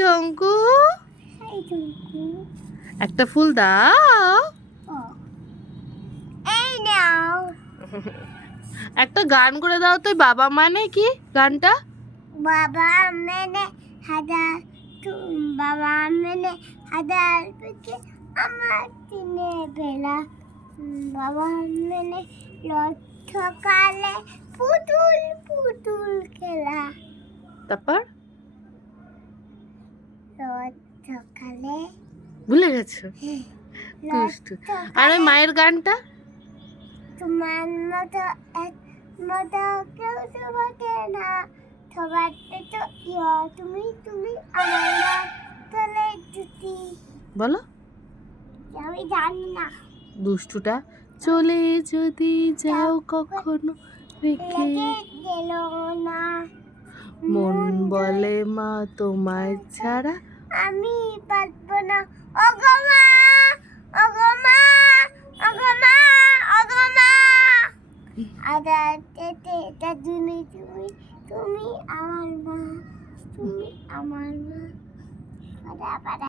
ঢঙ্কু, এই ঢঙ্কু, একটা ফুল দাও। এই নাও। একটা গান করে দাও তো, বাবা মানে কি গানটা? বাবা মেনে হাজার, বাবা মেনে হাজার পেকে আমার দিনে বেলা, বাবা মেনে রথ সকালে পুতুল পুতুল খেলা। তারপর রথ সকালে ভুলে গেছো? রথ দুষ্টু। আর ওই সকালে মায়ের গানটা? তোমার মতো এক মতো কেউ তোমাকে না, সবার তো তুমি তুমি আমার না তলে জুতি। বলো। আমি জানি না। দুষ্টুটা। চলে যদি যাও কখনো রেখে, লেগে গেল না মন বলে মা তোমায় ছাড়া। আমি পারবো না। ওগো মা, ওগো মা, ওগো মা, ওগো মা। আদার তেতে তুমি তুমি তুমি আমার মা, তুমি আমার মা।